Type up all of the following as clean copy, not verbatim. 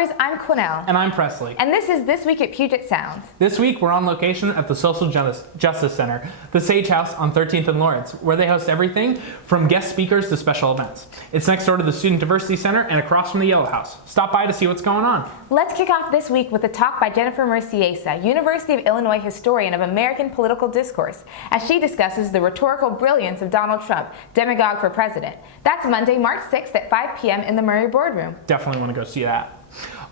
Loggers, I'm Quinnell. And I'm Presley. And this is This Week at Puget Sound. This week we're on location at the Social Justice Center, the Sage House on 13th and Lawrence, where they host everything from guest speakers to special events. It's next door to the Student Diversity Center and across from the Yellow House. Stop by to see what's going on. Let's kick off this week with a talk by Jennifer Merciesa, University of Illinois historian of American political discourse, as she discusses the rhetorical brilliance of Donald Trump, demagogue for president. That's Monday, March 6th at 5 p.m. in the Murray Boardroom. Definitely want to go see that.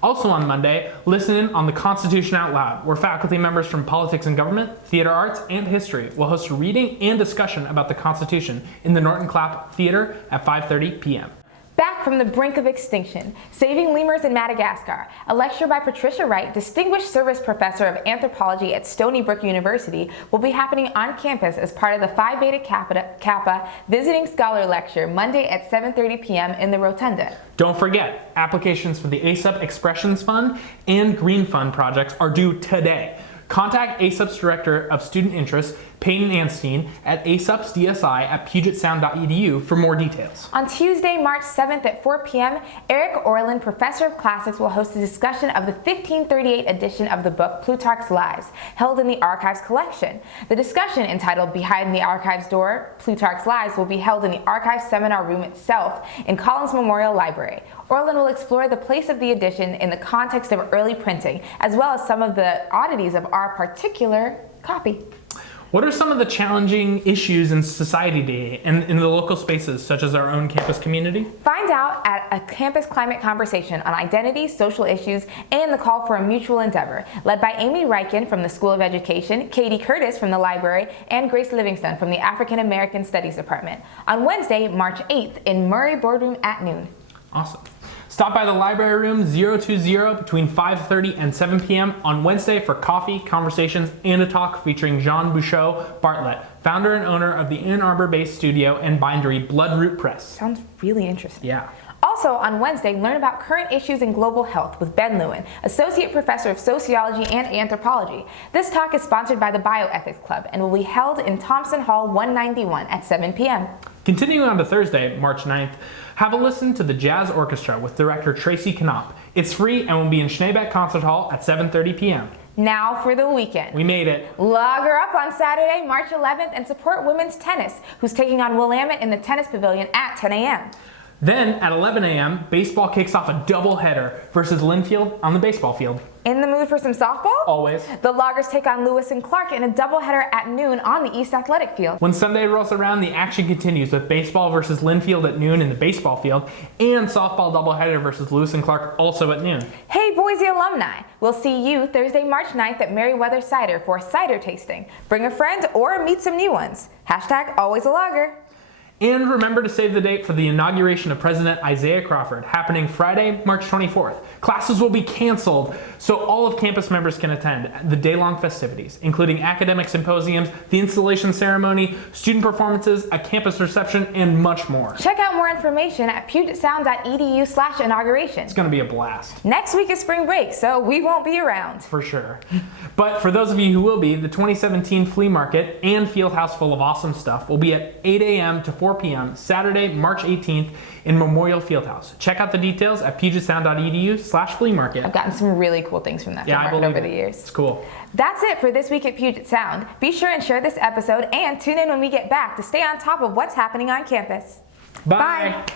Also on Monday, listen in on the Constitution Out Loud, where faculty members from politics and government, theater arts, and history will host a reading and discussion about the Constitution in the Norton Clapp Theater at 5:30 p.m. Back from the brink of extinction, Saving Lemurs in Madagascar, a lecture by Patricia Wright, Distinguished Service Professor of Anthropology at Stony Brook University, will be happening on campus as part of the Phi Beta Kappa Visiting Scholar Lecture Monday at 7:30 p.m. in the Rotunda. Don't forget, applications for the ASUP Expressions Fund and Green Fund projects are due today. Contact ASUP's Director of Student Interest, Peyton Anstein, at asupsdsi@pugetsound.edu for more details. On Tuesday, March 7th at 4 p.m., Eric Orland, Professor of Classics, will host a discussion of the 1538 edition of the book Plutarch's Lives, held in the Archives collection. The discussion, entitled Behind the Archives Door, Plutarch's Lives, will be held in the Archives seminar room itself in Collins Memorial Library. Orland will explore the place of the edition in the context of early printing, as well as some of the oddities of our particular copy. What are some of the challenging issues in society today and in the local spaces, such as our own campus community? Find out at a campus climate conversation on identity, social issues, and the call for a mutual endeavor, led by Amy Ryken from the School of Education, Katie Curtis from the library, and Grace Livingston from the African American Studies Department, on Wednesday, March 8th in Murray Boardroom at noon. Awesome. Stop by the library room 020 between 5:30 and 7 p.m. on Wednesday for coffee, conversations, and a talk featuring Jean Bouchot Bartlett, founder and owner of the Ann Arbor-based studio and bindery Bloodroot Press. Sounds really interesting. Yeah. Also on Wednesday, learn about current issues in global health with Ben Lewin, Associate Professor of Sociology and Anthropology. This talk is sponsored by the Bioethics Club and will be held in Thompson Hall 191 at 7 p.m. Continuing on to Thursday, March 9th, have a listen to the Jazz Orchestra with director Tracy Knopp. It's free and will be in Schneebeck Concert Hall at 7:30 p.m. Now for the weekend. We made it. Logger up on Saturday, March 11th and support women's tennis, who's taking on Willamette in the tennis pavilion at 10 a.m. Then at 11 a.m., baseball kicks off a doubleheader versus Linfield on the baseball field. In the mood for some softball? Always. The Loggers take on Lewis and Clark in a doubleheader at noon on the East Athletic Field. When Sunday rolls around, the action continues with baseball versus Linfield at noon in the baseball field and softball doubleheader versus Lewis and Clark also at noon. Hey Boise alumni! We'll see you Thursday, March 9th at Meriwether Cider for a cider tasting. Bring a friend or meet some new ones. Hashtag always a logger. And remember to save the date for the inauguration of President Isaiah Crawford, happening Friday, March 24th. Classes will be canceled, so all of campus members can attend the day-long festivities, including academic symposiums, the installation ceremony, student performances, a campus reception, and much more. Check out more information at pugetsound.edu/inauguration. It's going to be a blast. Next week is spring break, so we won't be around. For sure. But for those of you who will be, the 2017 Flea Market and Fieldhouse full of awesome stuff will be at 8 a.m. to 4 p.m. Saturday, March 18th in Memorial Fieldhouse. Check out the details at pugetsound.edu/flea market. I've gotten some really cool things from that flea market over the years. It's cool. That's it for This Week at Puget Sound. Be sure and share this episode and tune in when we get back to stay on top of what's happening on campus. Bye.